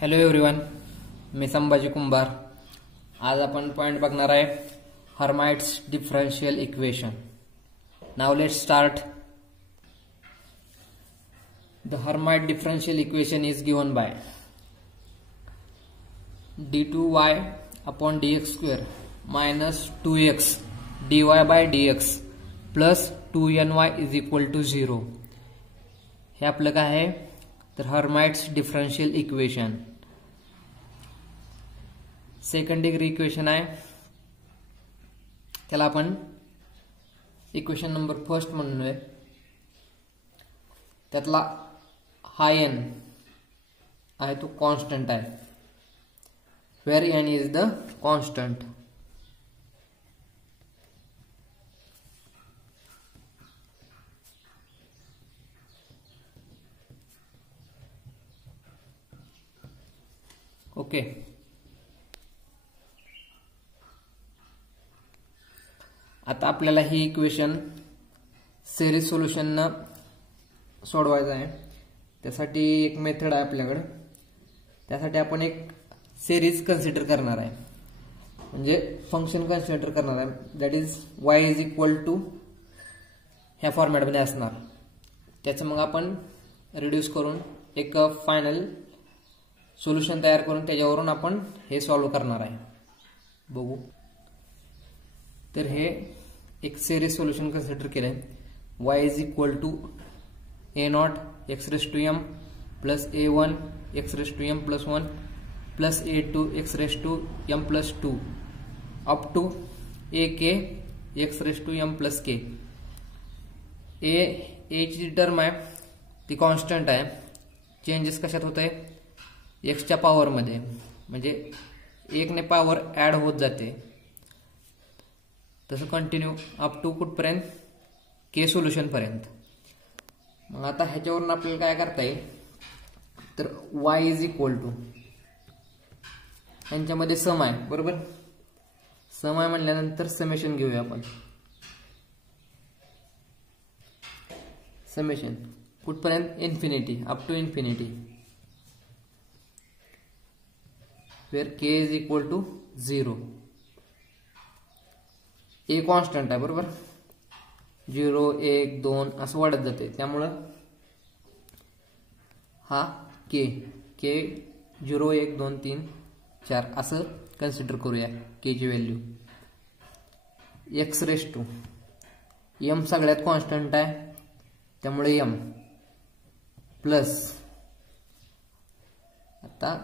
Hello everyone, मी संभाजी कुंभार. आज आपण पॉइंट बघणार आहे Hermite's differential equation. Now let's start. The Hermite differential equation is given by d2y upon dx square minus 2x dy by dx plus 2ny is equal to 0. हे आपलं काय आहे तर Hermite's differential equation. Second degree equation आहे, त्याला आपण equation number first म्हणूया. त्यातला हा n आहे तो कॉन्स्टंट आहे, where n is the constant. Okay, आता आपल्याला ही इक्वेशन सिरीज सोल्युशन सोडवायचं आहे. त्यासाठी एक मेथड आहे आपल्याकडे. त्यासाठी आपण एक सिरीज कन्सिडर करणार आहे, म्हणजे फंक्शन कन्सिडर करणार आहे. That is y is equal to ह्या फॉर्मॅटमध्ये असणार. त्याचं मग आपण रिड्यूस करून एक फायनल सोल्युशन तयार करून त्याच्यावरून आपण हे सॉल्व करणार आहे. बघू. तर हे एक सिरीज सोल्युशन कन्सिडर केलंय. y is equal to a0 x raise to m plus a1 x raise to m plus 1 plus a2 x raise to m plus 2 up to ak x raise to m plus k. a ची term आहे ती constant आहे. Changes कशात होत आहे? x च्या power मध्ये, म्हणजे 1 ने पॉवर ऍड होत जाते. तसं कंटिन्यू अप टू कुठपर्यंत? k सोल्युशन पर्यंत. मग आता ह्याच्यावरून आपल्याला काय करता येईल तर y इज इक्वल टू यांच्यामध्ये सम आहे, बरोबर. सम आहे म्हणल्यानंतर समेशन घेऊया आपण. समेशन कुठपर्यंत? Infinity, up to infinity, where k is equal to 0. a constant आहे, बरोबर. 0 1 2 असं वाढत जाते. त्यामुळं हा k 0 1 2 3 4 असं कन्सिडर करूया. k ची value x raise to m सगळ्यात कॉन्स्टंट आहे, त्यामुळे m प्लस आता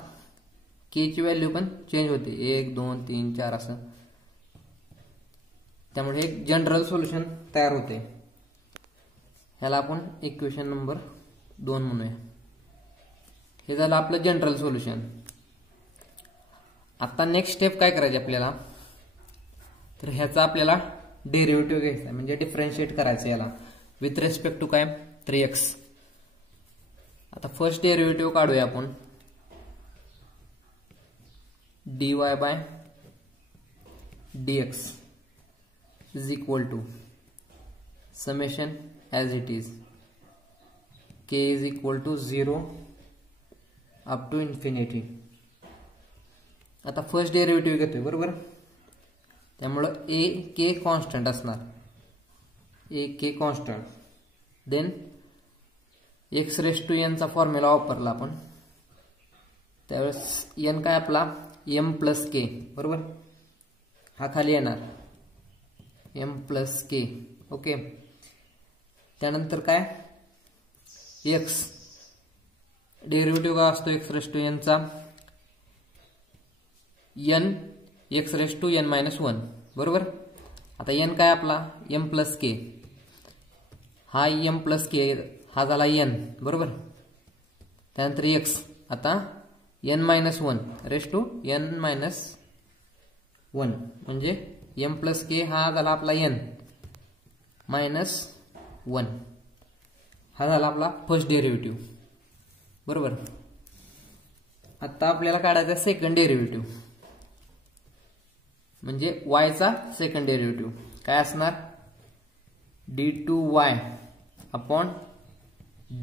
k ची व्हॅल्यू पण चेंज होते 1 2 3 4 असं. त्यामुळे एक जनरल सोल्युशन तयार होते. ह्याला आपण इक्वेशन नंबर 2 म्हणूया. हे झालं आपलं जनरल सोल्युशन. आता नेक्स्ट स्टेप काय करायची आपल्याला तर ह्याचा आपल्याला डेरिव्हेटिव्ह घ्यायचा आहे, म्हणजे डिफरन्शिएट करायचं याला विथ रेस्पेक्ट टू काय तर x. आता फर्स्ट डेरिव्हेटिव्ह काढूया आपण. dy by dx is equal to summation as it is k is equal to 0 up to infinity. आता फर्स्ट डेरिव्हेटिव्ह घेतोय, बरोबर. त्यामुळे a k कॉन्स्टंट असणार, a k constant. Then x raise to n चा formula वापरला आपण, त्यावेळेस n काय आपला m प्लस k, बरोबर. हा खाली येणार m प्लस k. ओके. त्यानंतर काय x डेरिव्हेटिव्ह काय असतो x रेस टू n चा n x raise to n minus 1, बरोबर. आता n काय आपला m प्लस k. हा m प्लस k हा झाला n, बरोबर. त्यानंतर x आता n minus 1 raise to n minus 1, म्हणजे m प्लस k हा झाला आपला n मायनस 1. हा झाला आपला फर्स्ट डेरिव्हेटिव्ह, बरोबर. आता आपल्याला काढायचा सेकंड डेरिव्हेटिव्ह, म्हणजे y चा सेकंड डेरिव्हेटिव्ह. काय असणार? d2y upon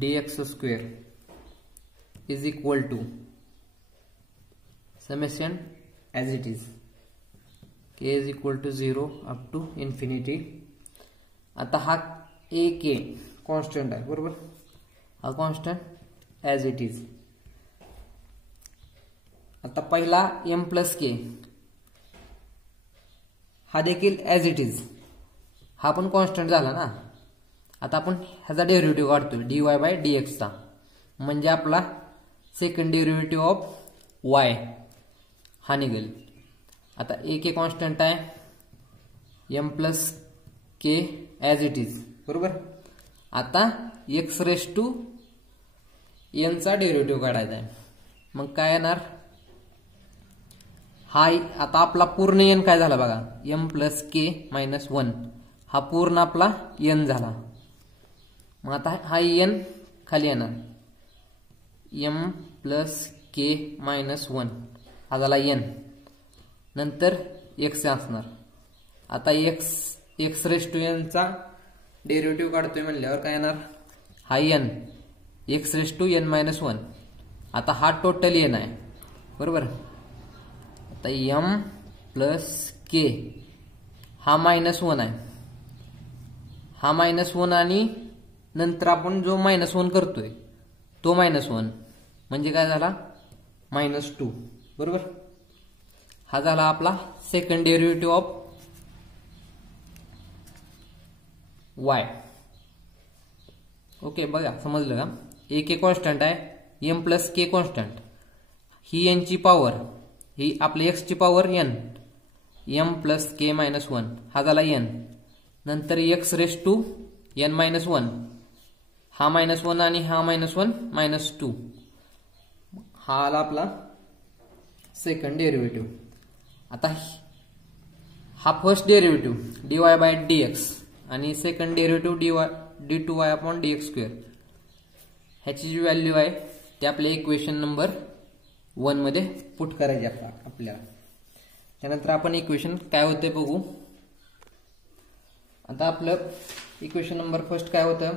dx square is equal to summation as it is k is equal to 0 up to infinity. आता हा ए के कॉन्स्टंट आहे बरोबर, हा कॉन्स्टंट ॲज इट इज. आता पहिला एम प्लस के हा देखील ॲज इट इज, हा पण कॉन्स्टंट झाला ना. आता आपण ह्याचा डेरिव्हेटिव्ह काढतोय dy बाय dx चा, म्हणजे आपला सेकंड डेरिव्हेटिव्ह ऑफ y हा निघेल. आता ए के कॉन्स्टंट आहे, m plus k as it is बरोबर. आता एक्स रेस टू एन चा डेरिव्हेटिव्ह काढायचा आहे. मग काय येणार, हा आता आपला पूर्ण एन काय झाला बघा, एम प्लस के मायनस 1 हा पूर्ण आपला एन झाला. मग आता हा एन खाली येणार, एम प्लस के मायनस 1 हा झाला एन, नंतर एक्स असणार. आता एक्स रेस टू एन चा डेरिव्हेटिव्ह काढतोय म्हणल्यावर काय येणार, हा n x raise to n minus 1. आता हा टोटल एन आहे बरोबर. आता एम प्लस के हा मायनस 1 आहे, हा मायनस 1 आणि नंतर आपण जो मायनस 1 करतोय तो मायनस 1 म्हणजे काय झाला -2 बरोबर. हा झाला आपला second derivative of y. Okay बघा समजलं का. ए के कॉन्स्टंट आहे, एम प्लस के कॉन्स्टंट, ही एन ची पॉवर, ही आपली एक्स ची power n, m plus k minus 1 हा झाला एन, नंतर x raise to n minus 1 हा -1 आणि हा -1 -2 हा आला आपला सेकंड डेरिव्हेटिव्ह. आता हा first derivative dy by dx आणि second derivative d2y upon dx square, ह्याची जी व्हॅल्यू आहे ती आपल्या इक्वेशन नंबर 1 मध्ये पुट करायची आपल्याला. त्यानंतर आपण इक्वेशन काय होते बघू. आता आपलं इक्वेशन नंबर फर्स्ट काय होतं,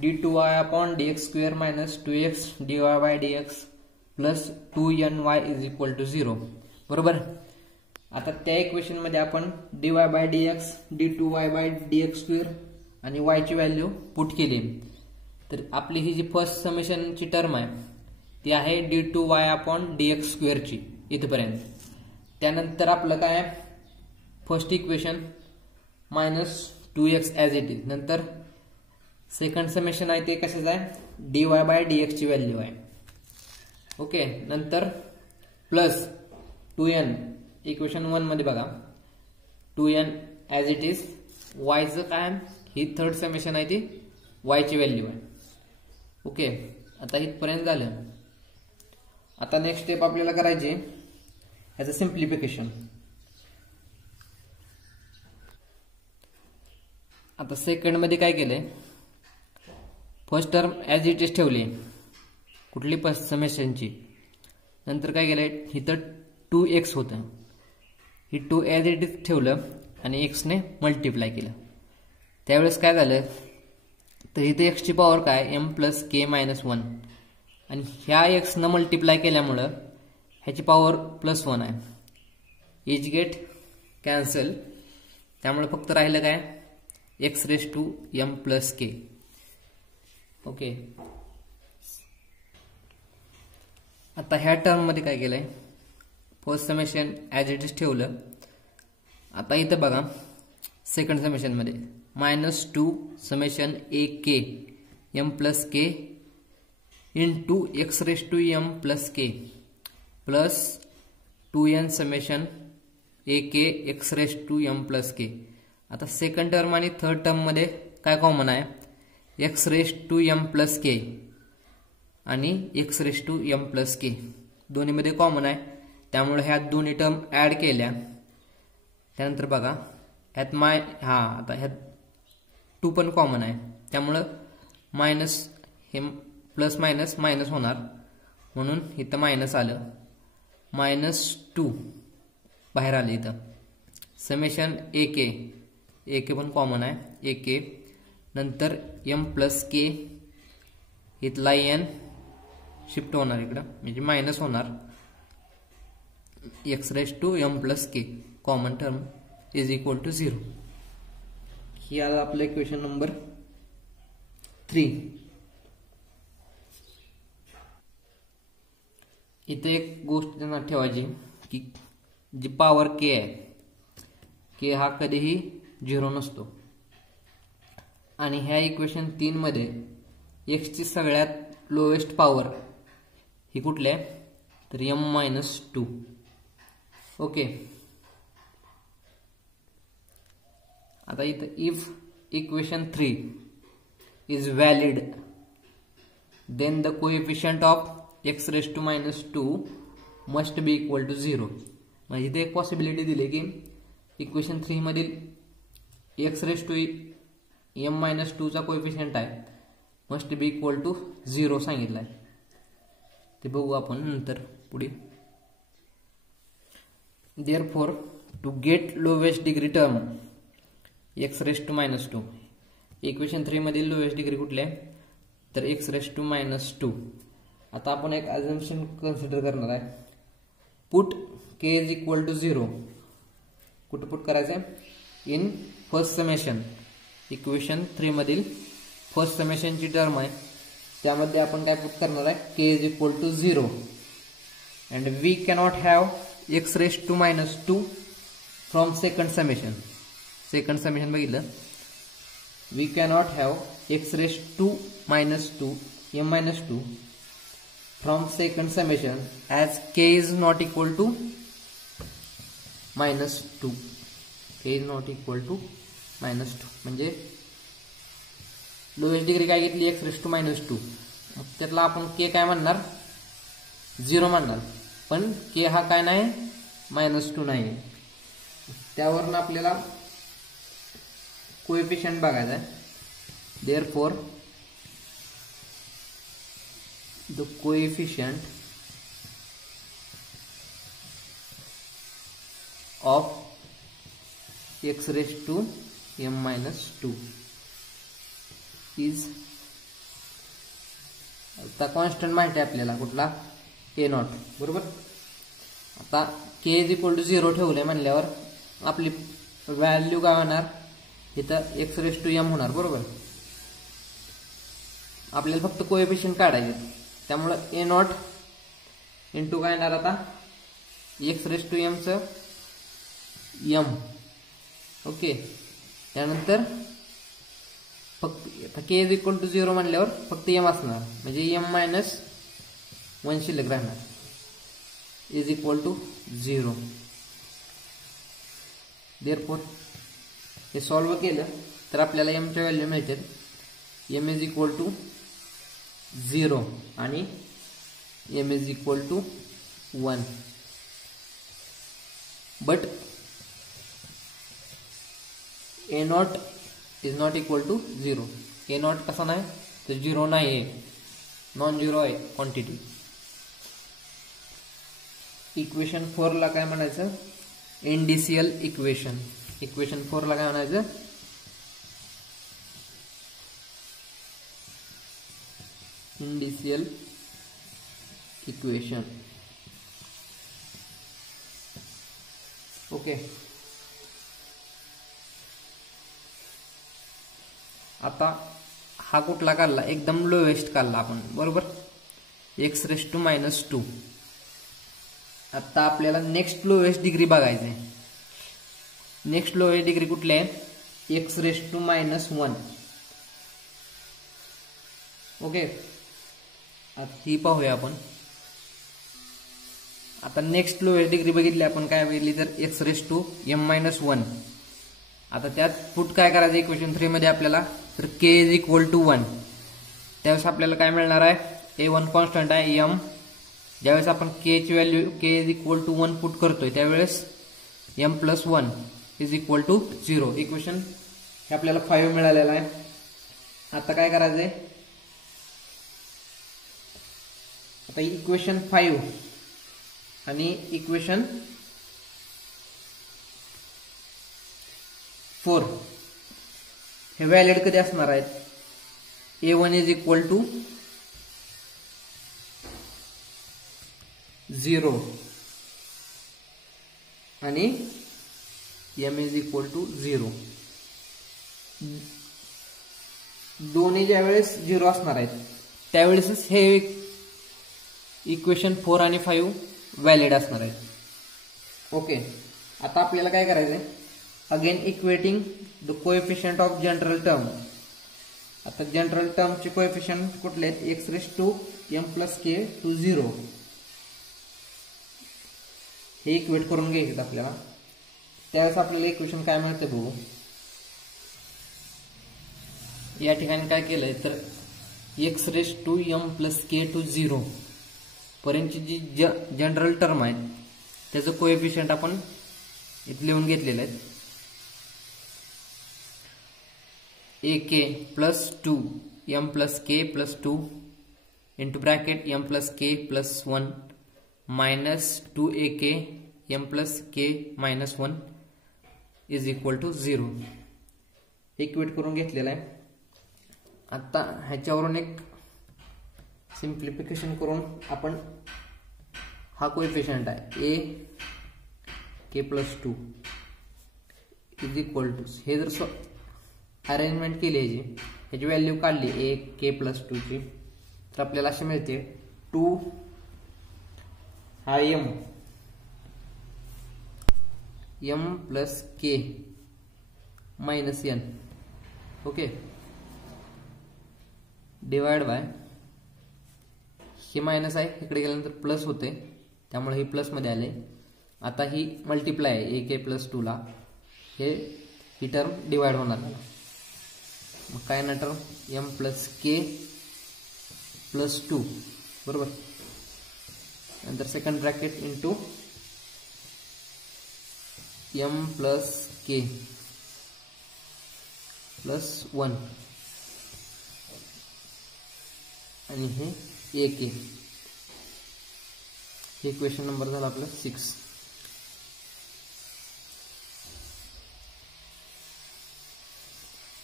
d2y अपॉन dx स्क्वेअर minus 2x dy by dx plus 2ny is equal to 0 बरोबर. आता त्या इक्वेशन मध्ये आपण dy by dx d2y by dx square आणि y ची व्हॅल्यू पुट केली, तर आपली ही जी फर्स्ट समेशनची टर्म आहे ती आहे d2y अपॉन dx स्क्वेअरची इथपर्यंत. त्यानंतर आपलं काय आहे, first equation -2x as it is, नंतर सेकंड समेशन आहे ते कशाचं आहे, dy बाय dx ची व्हॅल्यू आहे ओके. नंतर प्लस 2n इक्वेशन 1 मध्ये बघा 2n as it is, y चं काय, ही थर्ड समेशन आहे ती y ची व्हॅल्यू आहे ओके. आता इथपर्यंत झालं. आता नेक्स्ट स्टेप आपल्याला करायची ह्याचं सिम्प्लिफिकेशन. आता सेकंड मध्ये काय केलंय, first term as it is ठेवली कुठली फर्स्ट समेशनची, नंतर काय केलंय इथं 2x होतं, ही 2 ॲज इट इज ठेवलं आणि x ने मल्टिप्लाय केलं. त्यावेळेस काय झालं, तर इथे x ची पॉवर काय m प्लस के मायनस 1 आणि ह्या x न मल्टिप्लाय केल्यामुळं ह्याची पॉवर +1 आहे, एज गेट कॅन्सल, त्यामुळे फक्त राहिलं काय x raise to m plus K okay. आता ह्या टर्म मध्ये काय केलंय, first summation as it is ठेवलं. आता इथं बघा सेकंड समेशन मध्ये -2 summation A K M plus K into X raise to M plus K plus 2n summation A K X raise to M plus K. आता second term आणि third term मध्ये काय common आहे, X raise to M plus K आणि x raise to M plus K दोन्ही मध्ये common आहे, त्यामुळे ह्या दोन्ही टर्म ऍड केल्या. त्यानंतर बघा ह्यात आता ह्यात 2 पण कॉमन आहे, त्यामुळं मायनस हे प्लस मायनस मायनस होणार, म्हणून इथं मायनस आलं, -2 बाहेर आले. इथं समेशन ए के पण कॉमन आहे, ए के नंतर एम प्लस के इथला एन शिफ्ट होणार इकडं म्हणजे मायनस होणार, x raise to M plus k common term is equal to 0. ही आलं आपलं इक्वेशन नंबर 3. इथे एक गोष्ट त्यांना ठेवायची की जी पॉवर के आहे, के हा कधीही 0 नसतो. आणि ह्या इक्वेशन 3 मध्ये एक्स ची सगळ्यात लोएस्ट पॉवर ही कुठली आहे तर m-2. ओके. आता इथं if equation 3 is valid then the coefficient of x raised to -2 must be equal to 0. म्हणजे इथे एक पॉसिबिलिटी दिली की इक्वेशन 3 मधील x raised to m-2 चा कोएफिशियंट आहे मस्ट बी इक्वल टू 0 सांगितलाय. ते बघू आपण नंतर पुढे. Therefore to get lowest degree term x raised to -2, equation 3 मधील लोवेस्ट डिग्री कुठली आहे तर x raised to -2. आता आपण एक अझम्पशन कन्सिडर करणार आहे. Put k is equal to 0. कुठं पुट करायचंय इन फर्स्ट समेशन. इक्वेशन 3 मधील फर्स्ट समेशनची टर्म आहे त्यामध्ये आपण काय पुट करणार आहे k is equal to 0 and we cannot have x raise to -2 from second summation. Second summation बघितलं. We cannot have x raise to -2 m-2 from second summation as k is not equal to -2. k is not equal to -2 म्हणजे lowest degree काय घेतली x raise to -2. त्यातला आपण k काय म्हणणार 0 म्हणणार. पण k हा काय नाही -2 नाही. त्यावरून आपल्याला कोएफिशियंट बघायचा आहे. Therefore the coefficient of x raised to m-2 is आता कॉन्स्टंट माहिती आहे आपल्याला कुठला a0 बरोबर. आता k इज इक्वल टू 0 ठेवले म्हणल्यावर आपली व्हॅल्यू काय होणार इथं x रेस टू m होणार बरोबर. आपल्याला फक्त कोएफिशियंट काढायचे त्यामुळे a0 इंटू काय येणार आता x रेस टू m चं m. ओके. त्यानंतर फक्त k इज इक्वल टू 0 म्हणल्यावर फक्त m असणार म्हणजे m-1 शिल्लक राहणार इज इक्वल टू 0. देअरफॉर हे सॉल्व केलं तर आपल्याला m च्या व्हॅल्यू मिळते. m इज इक्वल टू 0 आणि m is equal to 1. But a0 is not equal to 0. a0 कसा नाही तर 0 नाही आहे, नॉन झिरो आहे क्वांटिटी. इक्वेशन 4 ला काय म्हणायचं इंडिसियल इक्वेशन. इक्वेशन 4 ला काय म्हणायचं इंडिसियल इक्वेशन. ओके. आता हा कुठला काढला एकदम लोएस्ट काढला आपण बरोबर x रेस टू -2. आता आपल्याला नेक्स्ट लोएस्ट डिग्री बघायची. नेक्स्ट लोएस्ट डिग्री कुठली आहे x रेस टू -1. ओके. ही पाहूया आपण. आता नेक्स्ट लोएस्ट डिग्री बघितली आपण काय बघितली तर x रेस टू m-1. आता त्यात पुट काय करायचं इक्वेशन 3 मध्ये आपल्याला तर k इज इक्वल टू 1. त्यावेळेस आपल्याला काय मिळणार आहे a1 कॉन्स्टंट आहे m. ज्यावेळेस आपण k ची value k is equal to 1 put करतोय त्यावेळेस m+1 is equal to 0. Equation हे आपल्याला 5 मिळालेलं आहे. आता काय करायचंय आता इक्वेशन 5 आणि इक्वेशन 4 हे व्हॅलिड कधी असणार आहेत a1 इज इक्वल टू 0 आणि m इज इक्वल टू 0. दोन्ही ज्यावेळेस 0 असणार आहेत त्यावेळेसच हे इक्वेशन 4 आणि 5 व्हॅलिड असणार आहेत. ओके, आता आपल्याला काय करायचंय, again equating the coefficient of general term. आता जनरल टर्मचे कोएफिशियंट कुठले आहेत, x raise to m plus k to 0. हे इक्वेट करून घ्यायचे आपल्याला. त्यावेळेस आपल्याला इक्वेशन काय मिळते बघू. या ठिकाणी काय केलंय तर x raise to m plus k to 0 पर्यंतची जी जनरल टर्म आहे त्याचं कोएफिशियंट आपण इथे लिहून घेतलेलं आहे. ak plus 2 m plus K plus 2 into bracket m plus K plus 1 minus 2ak m plus k minus 1 is equal to 0. Equate करून घेतलेला आहे. आता ह्याच्यावरून एक सिंप्लिफिकेशन करून आपण हा कोएफिशियंट आहे a k plus 2 is equal to, हे जर अरेंजमेंट केली ह्याची व्हॅल्यू काढली a k प्लस 2 ची तर आपल्याला अशी मिळते 2 हा m plus k minus n. Okay, divide by he minus आहे इकडे गेल्यानंतर प्लस होते त्यामुळे ही प्लस मध्ये आले. आता ही मल्टिप्लाय आहे ak प्लस 2 ला, ही टर्म डिवाइड होणार. मग काय ना टर्म m प्लस के प्लस 2 बरोबर. नंतर second bracket into m plus के प्लस 1 आणि हे ak. हे क्वेश्चन नंबर झाला आपला 6.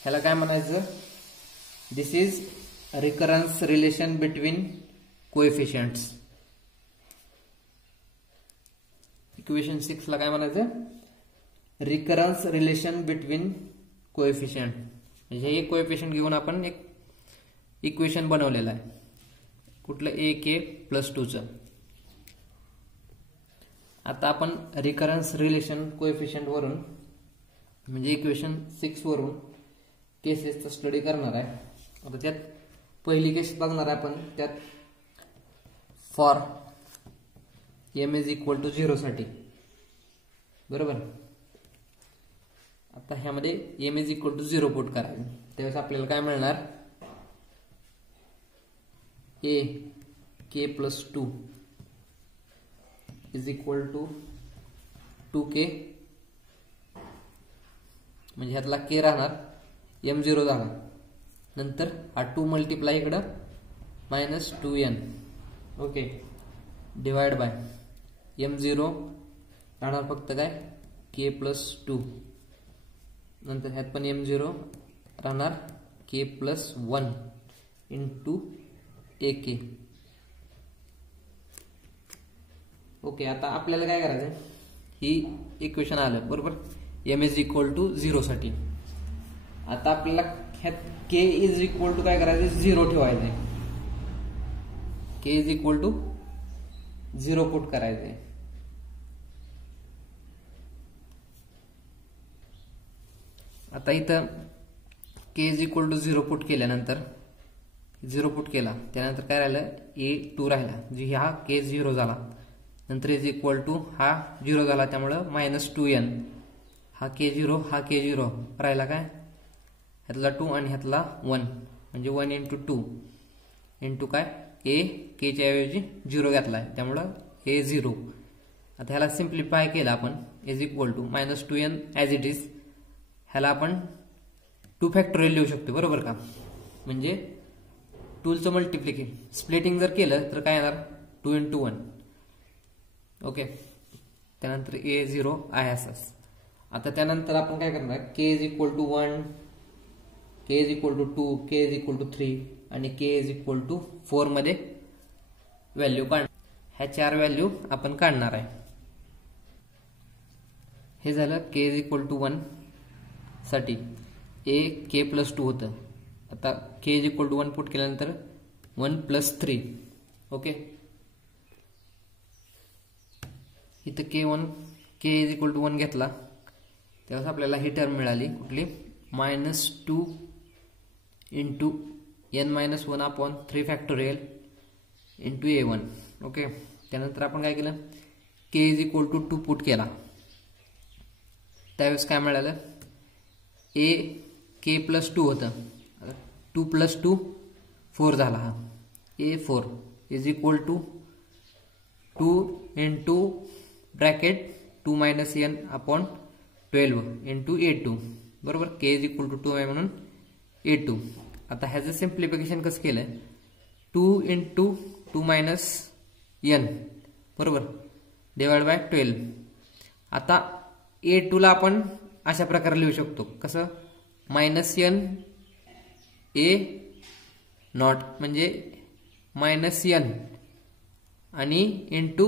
ह्याला काय म्हणायचं, दिस इज रिकरन्स रिलेशन बिटवीन कोएफिशियंट्स. इक्वेशन 6 ला काय म्हणायचं, रिकरन्स रिलेशन बिटवीन कोएफिशियंट. म्हणजे हे कोएफिशियंट घेऊन आपण एक इक्वेशन बनवलेलं आहे कुठलं ak प्लस 2 चं. आता आपण रिकरन्स रिलेशन कोएफिशियंट वरून म्हणजे इक्वेशन 6 वरून केसेसचा स्टडी करणार आहे. आता त्यात पहिली केस बघणार आहे आपण, त्यात for m is equal to 0 साठी बरोबर. आता ह्यामध्ये m is equal to 0 put करायचं. त्यावेळेस आपल्याला काय मिळणार, a k plus 2 is equal to 2k म्हणजे ह्यातला k राहणार m0 झाला. नंतर हा 2 मल्टिप्लाय इकडं minus 2n. Okay, divide by m0 राहणार फक्त काय k प्लस 2. नंतर ह्यात पण m0 राहणार k plus 1 into ak. Okay, आता आपल्याला काय करायचं, ही इक्वेशन आलं बरोबर m इज इक्वल टू 0 साठी. आता आपल्याला ह्यात k इज इक्वल टू काय करायचं, 0 ठेवायचंय. k is equal to 0 put करायचंय. आता इथं k is equal to 0 put केल्यानंतर 0 पुट केला त्यानंतर काय राहिलं a2 राहिला, जी हा k 0 झाला. नंतर इज इक्वल टू हा 0 झाला त्यामुळं मायनस 2n. हा k0 हा k0 राहिला काय, ह्यातला 2 आणि ह्यातला 1 म्हणजे 1 इंटू 2 इंटू काय a k च्या ऐवजी 0 घेतलाय त्यामुळं a 0. आता ह्याला सिम्प्लिफाय केलं आपण is equal to minus 2n as it is. ह्याला आपण 2 फॅक्टोरियल लिहू शकतो बरोबर का. म्हणजे 2चं मल्टिप्लिकेशन स्प्लिटिंग जर केलं तर काय येणार 2 इंटू 1. ओके, त्यानंतर a0 आहे असंच. आता त्यानंतर आपण काय करणार, k is equal to 1, k is equal to 2, k is equal to 3 आणि k इज इक्वल टू 4 मध्ये व्हॅल्यू काढणार. ह्या 4 व्हॅल्यू आपण काढणार आहे. हे झालं के इज इक्वल टू 1 साठी ए के प्लस 2 होतं. आता के इज इक्वल टू 1 पुट केल्यानंतर 1 प्लस 3. ओके, इथं के इज इक्वल टू 1 घेतला तेव्हा आपल्याला ही टर्म मिळाली कुठली, -2 into n-1 upon 3 factorial into a1. Okay, त्यानंतर आपण काय केलं, के इज इक्वल टू 2 पुट केला. त्यावेळेस काय मिळालं, ए के प्लस 2 होतं, 2 प्लस 2 4 झाला. हा a4 is equal to 2 into bracket 2 minus n upon 12 into a2. बरोबर, के इज इक्वल टू 2 आहे म्हणून a2. आता ह्याचं सिम्प्लिफिकेशन कसं केलंय, 2 इंटू 2 मायनस n बरोबर डिवाइड बाय 12. आता a2 ला आपण अशा प्रकारे लिहू शकतो, कसं, -n a नॉट म्हणजे -n आणि इंटू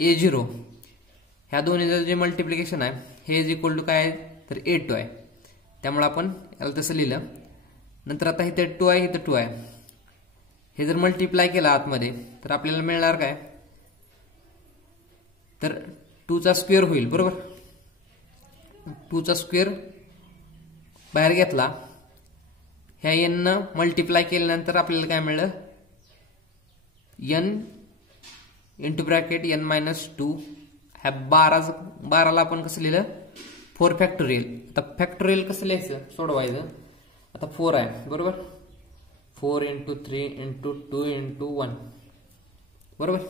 a0. ह्या दोन्हीचं जे मल्टिप्लिकेशन आहे हे इज इक्वल टू काय आहे तर a2 आहे. त्यामुळे आपण याला तसं लिहिलं. नंतर आता इथं 2 आहे, इथं 2 आहे. हे जर मल्टिप्लाय केलं आतमध्ये तर आपल्याला मिळणार काय, तर 2 चा स्क्वेअर होईल. बरोबर, 2 चा स्क्वेअर बाहेर घेतला, ह्या n मल्टिप्लाय केल्यानंतर आपल्याला काय मिळलं, n इंटू ब्रॅकेट n-2. ह्या 12ला आपण कसं लिहिलं, 4 फॅक्टोरियल. आता फॅक्टोरियल कसं लिहायचं, सोडवायचं. आता 4 आहे बरोबर, 4 इंटू 3 इंटू 2 इंटू 1. बरोबर,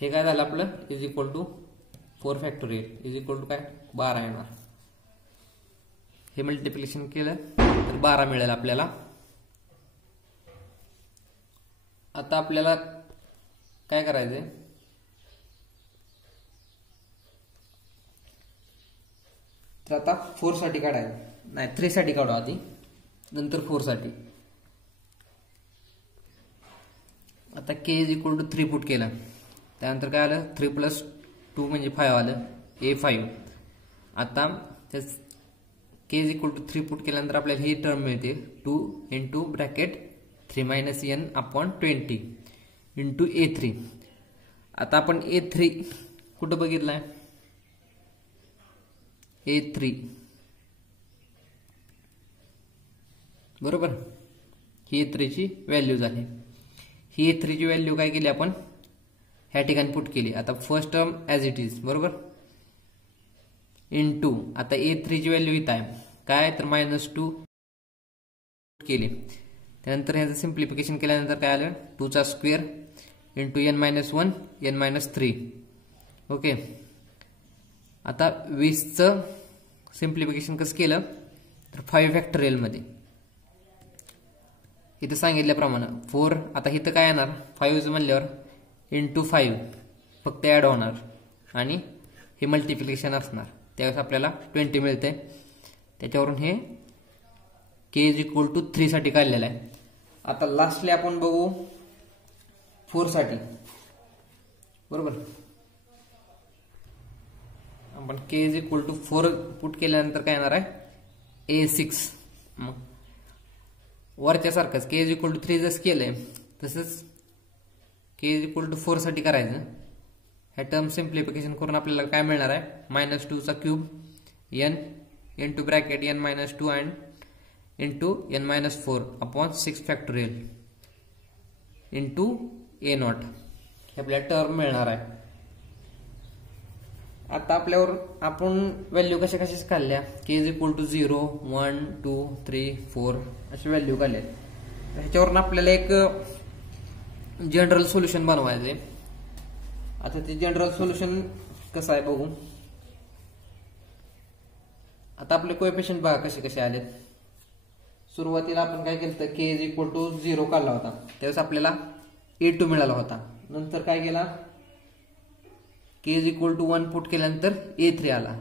हे काय झालं आपलं, is equal to 4 factorial is equal to काय 12 येणार. हे मल्टिप्लिकेशन केलं तर 12 मिळेल आपल्याला. आता आपल्याला काय करायचंय, तर आता 4 साठी काढायचं, नाही 3 साठी काढू आधी, नंतर 4 साठी. आता के इज इक्वल टू 3 पुट केलं, त्यानंतर काय आलं, 3 प्लस 2 म्हणजे 5 आलं, a5. आता त्याच के इज इक्वल टू 3 पुट केल्यानंतर आपल्याला ही टर्म मिळते, 2 into bracket 3 minus n upon 20 into a3. आता आपण a3 कुठं बघितलाय, a3 बरोबर, ही a3 ची व्हॅल्यू झाली. ही a3 ची व्हॅल्यू काय केली आपण ह्या ठिकाणी पुट केली. आता first term as it is बरोबर, इंटू आता a3 ची व्हॅल्यू इथं आहे काय तर -2 केली. त्यानंतर ह्याचं सिम्प्लिफिकेशन केल्यानंतर काय आलं, 2 चा square into n-1 n-3. Okay, आता 20चं सिम्प्लिफिकेशन कसं केलं तर 5 फॅक्टोरियल मध्ये. इथं सांगितल्याप्रमाणे 4, आता इथं काय येणार 5 म्हणल्यावर इंटू 5 फक्त ॲड होणार आणि हे मल्टिप्लिकेशन असणार. त्यावेळेस आपल्याला 20 मिळते. त्याच्यावरून हे के इज इक्वल टू 3 साठी काढलेलं आहे. आता लास्टली आपण बघू 4 साठी. बरोबर, आपण के इज इक्वल टू 4 पुट केल्यानंतर काय येणार आहे a6. मग वरच्या सारखंच के इज इक्वल टू 3 जसं केलंय तसंच के इज इक्वल टू 4 साठी करायचं. ह्या टर्म सिम्प्लिफिकेशन करून आपल्याला काय मिळणार आहे, -2 चा cube n into bracket n-2 and into n-4 upon 6 factorial into a0 हे आपल्याला टर्म मिळणार आहे. आता आपल्यावर आपण व्हॅल्यू कशा कशाच काढल्या, के इज इक्वल टू 0, 1, 2, 3, 4 अशी व्हॅल्यू काढल्या. ह्याच्यावरून आपल्याला एक जनरल सोल्युशन बनवायचं आहे. आता ते जनरल सोल्युशन कसं आहे बघू. आता आपले कोएफिशियंट बघा कसे कसे आलेत. सुरुवातीला आपण काय केलं तर के इज इक्वल टू 0 काढला होता, त्यावेळेस आपल्याला a2 मिळाला होता. नंतर काय केला, के इज इक्वल टू 1 पुट केल्यानंतर a3 आला.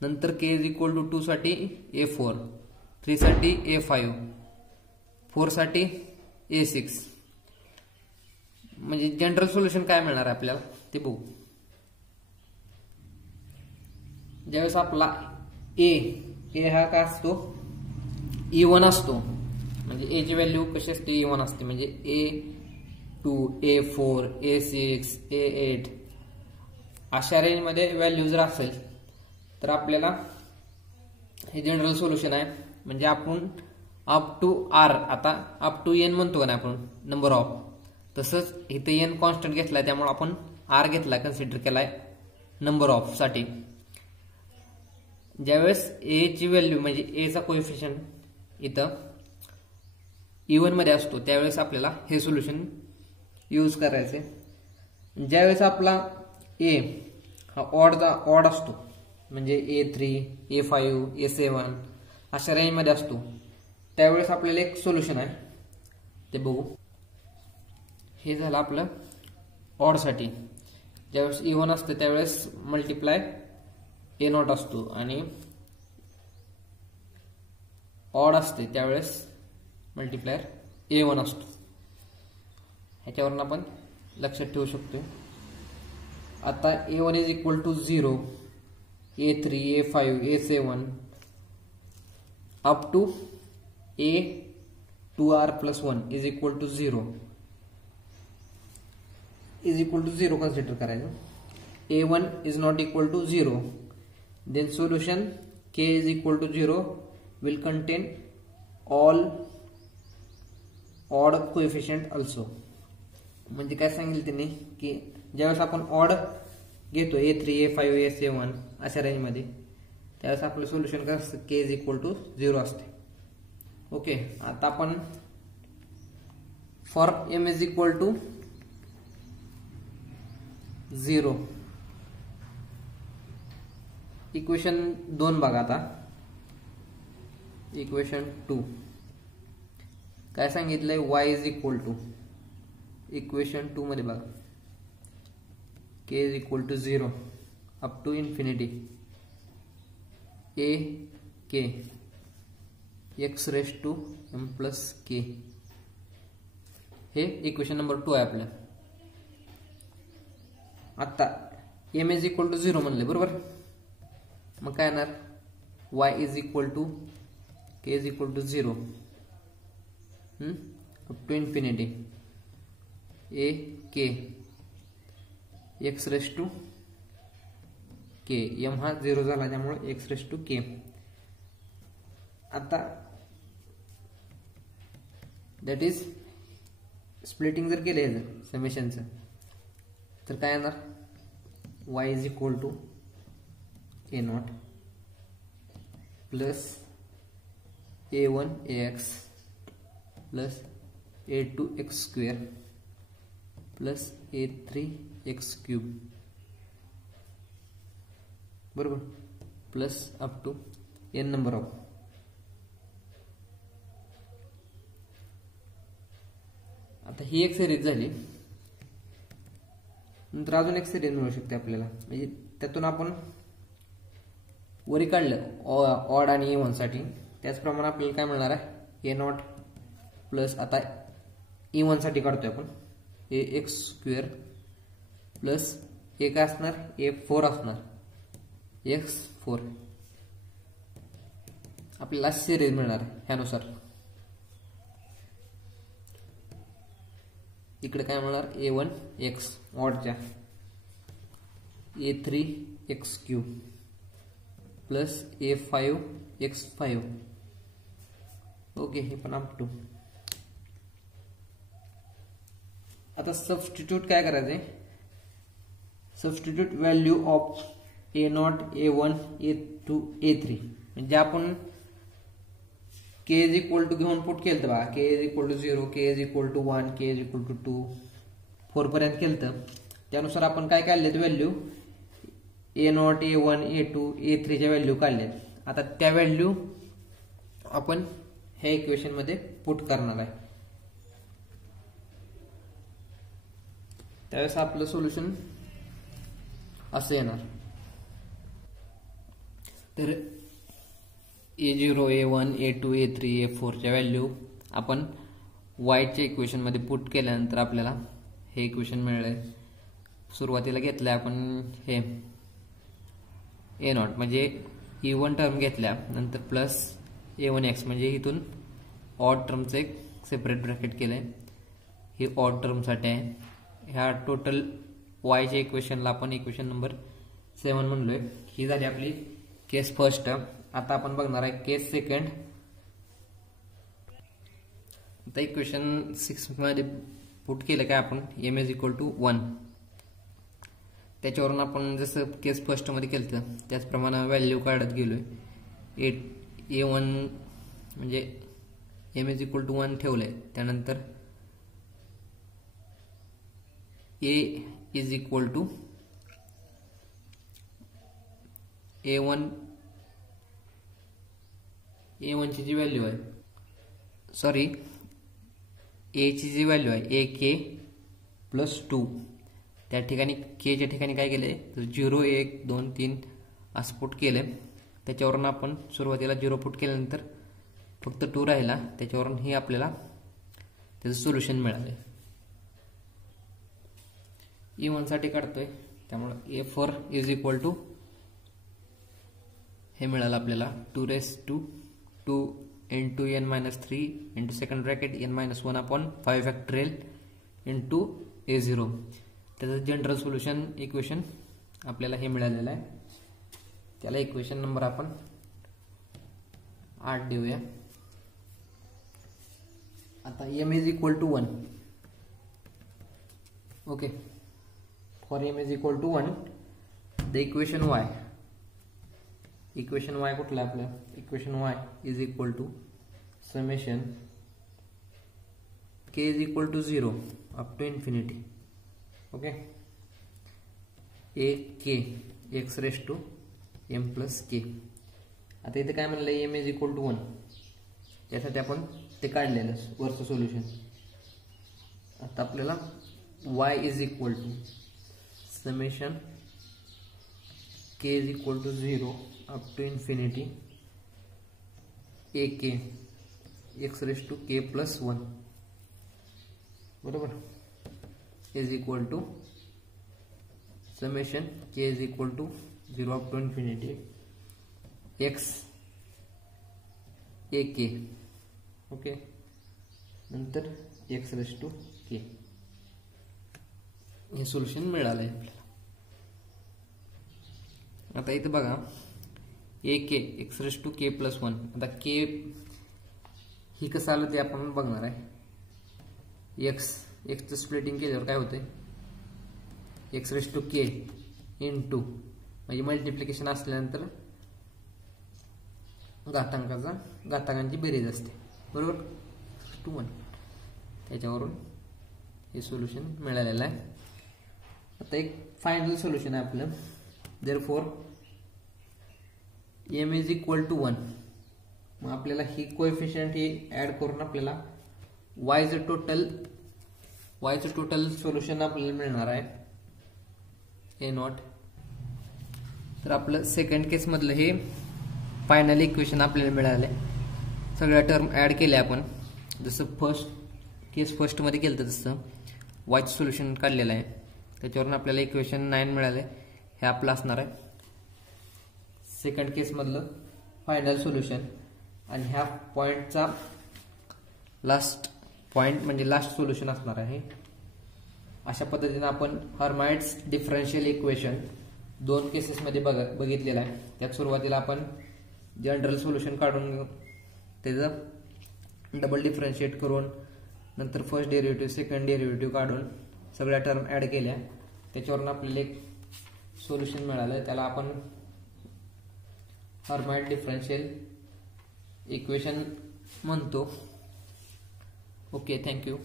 नंतर के इज इक्वल टू 2 साठी a4, 3 साठी a5, 4 साठी a6. म्हणजे जनरल सोल्युशन काय मिळणार आहे आपल्याला ते बघू. ज्यावेळेस आपला ए हा काय असतो E1 असतो, म्हणजे ए ची व्हॅल्यू कशी असते E1 असते, म्हणजे A2 A4 A6 A8 अशा रेंजमध्ये व्हॅल्यू जर असेल तर आपल्याला हे जनरल सोल्युशन आहे. म्हणजे आपण अप टू आर, आता अप टू एन म्हणतो का नाही आपण नंबर ऑफ, तसंच इथे एन कॉन्स्टंट घेतलाय त्यामुळे आपण आर घेतला कन्सिडर केलाय नंबर ऑफ साठी. ज्यावेळेस ए ची व्हॅल्यू म्हणजे ए चा कोएफिशियंट इथं E1 मध्ये असतो त्यावेळेस आपल्याला हे सोल्युशन यूज करायचे. ज्यावेळेस आपला ए हा ऑड असतो, म्हणजे A3 A5 A7 अशा रेंजमध्ये असतो, त्यावेळेस आपल्याला एक सोल्युशन आहे ते बघू. हे झालं आपलं ऑड साठी. ज्यावेळेस E1 असते त्यावेळेस मल्टिप्लाय A0 असतो, आणि ऑड असते त्यावेळेस मल्टिप्लायर A1 असतो. ह्याच्यावरून आपण लक्षात ठेवू शकतो. आता A1 is equal to 0, A3 A5 A7 up to A2R plus 1 is equal to 0 consider करायचं. A1 is not equal to 0, then solution K is equal to 0 will contain all odd coefficient also. म्हणजे काय सांगितलं त्यांनी की ज्यावेळेस आपण odd घेतो A3 A5 A7 अशा रेंजमध्ये, त्यावेळेस आपलं सोल्युशन काय असतं K is equal to 0 असते. ओके, आता आपण for M is equal to 0 equation 2 बघा. आता इक्वेशन 2 काय सांगितलंय, y is equal to, equation 2 मध्ये बघा k is equal to 0 up to infinity a k x raise to m plus k. हे इक्वेशन नंबर 2 आहे आपलं. आता m इज इक्वल टू 0 म्हणले बरोबर, मग काय येणार y is equal to k is equal to 0 up to infinity a k x raise to k. m हा 0 झाला त्यामुळे x रेस टू k. आता दॅट इज स्प्लिटिंग जर केले समेशनचं तर काय येणार, y is equal to A0 plus A1 AX plus A2 X square plus A3 X cube बरोबर, plus up to n number of. आता ही एक सिरीज झाली, नंतर अजून एक सिरीज मिळू शकते आपल्याला. म्हणजे त्यातून आपण वरी काढलं ऑड आणि E1 साठी, त्याचप्रमाणे आपल्याला काय मिळणार आहे A0 प्लस, आता E1 साठी काढतोय आपण AX स्क्वेअर प्लस ए काय असणार A4 असणार X4. आपल्याला सिरीज मिळणार ह्यानुसार. इकडे काय मिळणार A1 X ऑडच्या A3 X cube plus A5 X5. Okay, हे पण अप टू. आता सबस्टिट्यूट काय करायचंय, substitute value of A0 A1 A2 A3. म्हणजे आपण k इज इक्वल टू घेऊन पुट केलं बघा, k is equal to 0 k is equal to 1 k is equal to 2 4 पर्यंत केलं. त्यानुसार आपण काय काढलेत value A0 A1 A2 A3 च्या व्हॅल्यू काढल्या. आता त्या व्हॅल्यू आपण ह्या इक्वेशन मध्ये पुट करणार आहे. त्यावेळेस आपलं सोल्युशन असं येणार. तर A0 A1 A2 A3 A4 च्या व्हॅल्यू आपण y च्या इक्वेशन मध्ये पुट केल्यानंतर आपल्याला हे इक्वेशन मिळाले. सुरुवातीला घेतलंय आपण हे ए नॉट म्हणजे ही वन टर्म घेतल्या नंतर प्लस a1x म्हणजे इथून ऑड टर्मचं एक सेपरेट ब्रॅकेट केलंय. हे ऑड टर्मसाठी आहे. ह्या टोटल वायच्या इक्वेशनला आपण इक्वेशन नंबर 7 म्हणलोय. ही झाली आपली केस फर्स्ट. आता आपण बघणार आहे केस सेकंड. आता इक्वेशन 6 मध्ये पुट केलं काय आपण m इज इक्वल टू 1. त्याच्यावरून आपण जसं केस फर्स्ट मध्ये केलं त्याचप्रमाणे व्हॅल्यू काढत गेलोय. a1 म्हणजे m इज इक्वल टू 1 ठेवलंय. त्यानंतर a is equal to a1 ची जी व्हॅल्यू आहे सॉरी a ची जी व्हॅल्यू आहे ak प्लस 2 त्या ठिकाणी k च्या ठिकाणी काय केलंय तर 0 1 2 3 असं पुट केलंय. त्याच्यावरून आपण सुरुवातीला 0 पुट केल्यानंतर फक्त 2 राहिला. त्याच्यावरून ही आपल्याला त्याचं सोल्युशन मिळालंय. e1 साठी काढतोय त्यामुळे a4 इज इक्वल टू हे मिळालं आपल्याला 2 raised to 2 into n minus 3 into second bracket n minus 1 upon 5 factorial into a0. त्याचं जनरल सोल्युशन इक्वेशन आपल्याला हे मिळालेलं आहे. त्याला इक्वेशन नंबर आपण 8 देऊया. आता m is equal to 1. Okay, for m is equal to 1 the equation y. Equation y कुठलं आहे आपलं? Equation y is equal to summation k is equal to 0 up to infinity. Okay, a k x raise to m plus k. आता इथे काय म्हणलं m is equal to 1. यासाठी आपण ते काढलेलं वरचं सोल्युशन. आता आपल्याला y is equal to summation k is equal to 0 up to infinity a k x raise to k plus 1 बरोबर is equal to summation k is equal to 0 up to infinity x a k. Okay, नंतर x raise to k. हे solution मिळालंय आपल्याला. आता इथे बघा a k x raise to k plus 1. आता k ही कसं आलं ते आपण बघणार आहे. x स्प्लिटिंग केल्यावर काय होतंय x raise to k into म्हणजे मल्टिप्लिकेशन असल्यानंतर घातांकांची बेरीज असते बरोबर 1. त्याच्यावरून हे सोल्युशन मिळालेलं आहे. आता एक फायनल सोल्युशन आहे आपलं. Therefore m is equal to 1. मग आपल्याला ही कोएफिशियंट ही ऍड करून आपल्याला yचं टोटल सोल्युशन आपल्याला मिळणार आहे a नॉट. तर आपलं सेकंड केस मधलं हे फायनल इक्वेशन आपल्याला मिळाले. सगळ्या टर्म ऍड केल्या आपण. जसं केस फर्स्ट मध्ये केलं तसं वायचं सोल्युशन काढलेलं आहे. त्याच्यावरून आपल्याला इक्वेशन 9 मिळाले. हे आपलं असणार आहे सेकंड केस मधलं फायनल सोल्युशन. आणि ह्या पॉइंटचा लास्ट पॉइंट म्हणजे लास्ट सोल्युशन असणार आहे. अशा पद्धतीने आपण हर्माइट्स डिफरन्शियल इक्वेशन 2 केसेसमध्ये बघितलेलं आहे. त्यात सुरुवातीला आपण जनरल सोल्युशन काढून त्याचं डबल डिफरन्शिएट करून नंतर फर्स्ट डेरिव्हेटिव्ह सेकंड डेरिव्हेटिव्ह काढून सगळ्या टर्म ऍड केल्या. त्याच्यावरून आपल्याला एक सोल्युशन मिळालं. त्याला आपण हर्माइट डिफरन्शियल इक्वेशन म्हणतो. Okay, thank you.